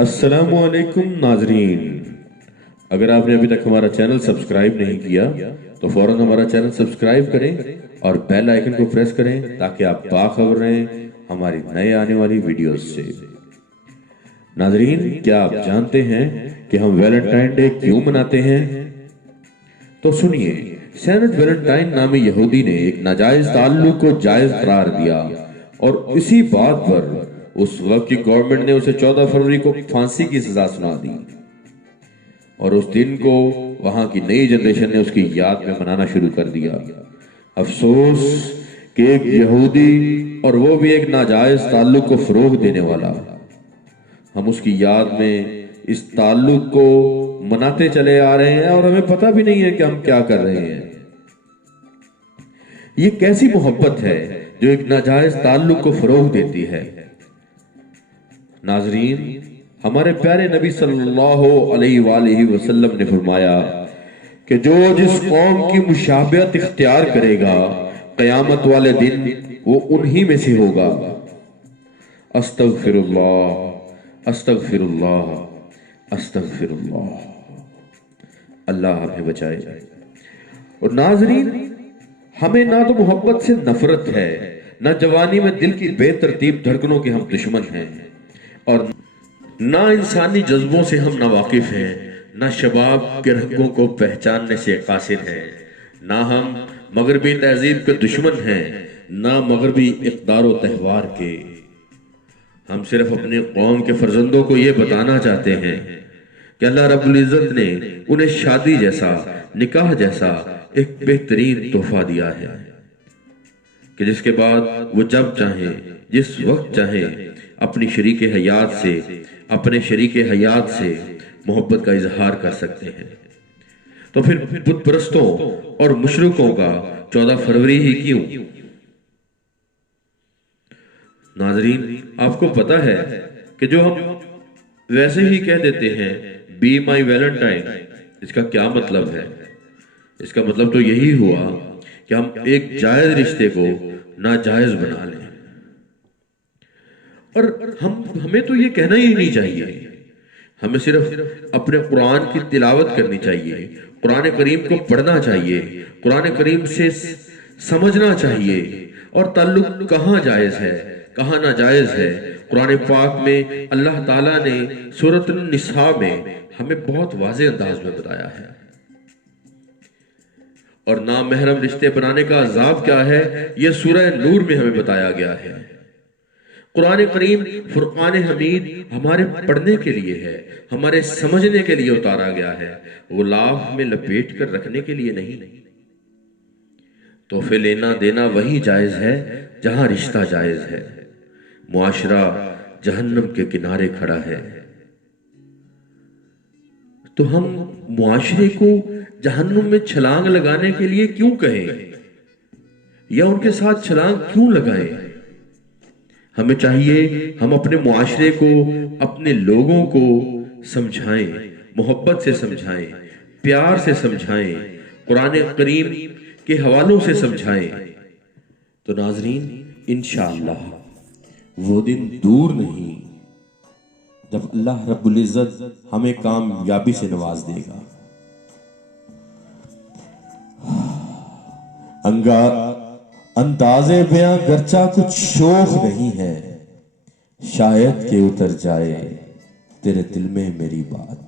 अस्सलामु अलैकुम नाजरीन। अगर आपने अभी तक हमारा चैनल सब्सक्राइब नहीं किया तो फौरन हमारा चैनल सब्सक्राइब करें और बेल आइकन को प्रेस करें ताकि आप बाखबर रहें हमारी नए आने वाली वीडियोस से। नाजरीन, क्या आप जानते हैं कि हम वैलेंटाइन डे क्यों मनाते हैं? तो सुनिए, सेनेट वैलेंटाइन नामी यहूदी ने एक नाजायज ताल्लुक को जायज करार दिया और इसी बात पर उस वक्त की गवर्नमेंट ने उसे 14 फरवरी को फांसी की सजा सुना दी और उस दिन को वहां की नई जनरेशन ने उसकी याद में मनाना शुरू कर दिया। अफसोस कि एक यहूदी और वो भी एक नाजायज ताल्लुक को फरोग देने वाला, हम उसकी याद में इस ताल्लुक को मनाते चले आ रहे हैं और हमें पता भी नहीं है कि हम क्या कर रहे हैं। ये कैसी मोहब्बत है जो एक नाजायज ताल्लुक को फरोग देती है? नाजरीन, हमारे प्यारे नबी सल्लल्लाहु अलैहि वसल्लम ने फरमाया कि जो जिस कौम की मुशाबहत इख्तियार करेगा क़यामत वाले दिन वो उन्हीं में से होगा। अस्तगफिरुल्लाह अस्तगफिरुल्लाह अस्तगफिरुल्लाह। अल्लाह हमें बचाए। और नाजरीन, हमें ना तो मोहब्बत से नफरत है, ना जवानी में दिल की बेतरतीब धड़कनों के हम दुश्मन हैं, और ना इंसानी जज्बों से हम नावाकिफ हैं, ना शबाब के रंगों को पहचानने से कासिर हैं, ना हम मगरबी तहजीब के दुश्मन हैं, ना मगरबी इक़दार तहवार के। हम सिर्फ अपने कौम के फर्जंदों को ये बताना चाहते हैं कि अल्लाह रब्बुल इज़्ज़त ने उन्हें शादी जैसा, निकाह जैसा एक बेहतरीन तोहफा दिया है कि जिसके बाद वो जब चाहे, जिस वक्त चाहे, अपनी शरीके हयात से, अपने शरीके हयात से मोहब्बत का इजहार कर सकते हैं। तो फिर बुत परस्तों और मुशरिकों का 14 फरवरी ही क्यों? नाजरीन, आपको पता है कि जो हम वैसे ही कह देते हैं बी माई वैलेंटाइन, इसका क्या मतलब है? इसका मतलब तो यही हुआ कि हम एक जायज रिश्ते को नाजायज बना लें। और हमें तो ये कहना ही नहीं चाहिए, हमें सिर्फ अपने कुरान की तिलावत करनी चाहिए, कुरान करीम को पढ़ना चाहिए, कुरान करीम से समझना चाहिए और ताल्लुक कहाँ जायज है, कहाँ नाजायज है। कुरान पाक में अल्लाह ताला ने सूरत निसा में हमें बहुत वाज़ेह अंदाज में बताया है। और नामहरम रिश्ते बनाने का अज़ाब क्या है, यह सूरह नूर में हमें बताया गया है। कुरान करीम फुरकान हमीद हमारे पढ़ने के लिए है, हमारे समझने के लिए उतारा गया है, गुलाफ में लपेट कर रखने के लिए नहीं। तोहफे लेना देना वही जायज है जहां रिश्ता जायज है। मुआशरा जहन्नम के किनारे खड़ा है, तो हम मुआशरे को जहन्नुम में छलांग लगाने के लिए क्यों कहें या उनके साथ छलांग क्यों लगाएं? हमें चाहिए हम अपने मुआशरे को, अपने लोगों को समझाएं, मोहब्बत से समझाएं, प्यार से समझाएं, कुरान करीम के हवालों से समझाएं। तो नाजरीन, इंशाअल्लाह वो दिन दूर नहीं जब अल्लाह रब्बुल इज़्ज़त हमें कामयाबी से नवाज देगा। अंदाज़े बयां गर्चा कुछ शोख नहीं है, शायद के उतर जाए तेरे दिल में मेरी बात।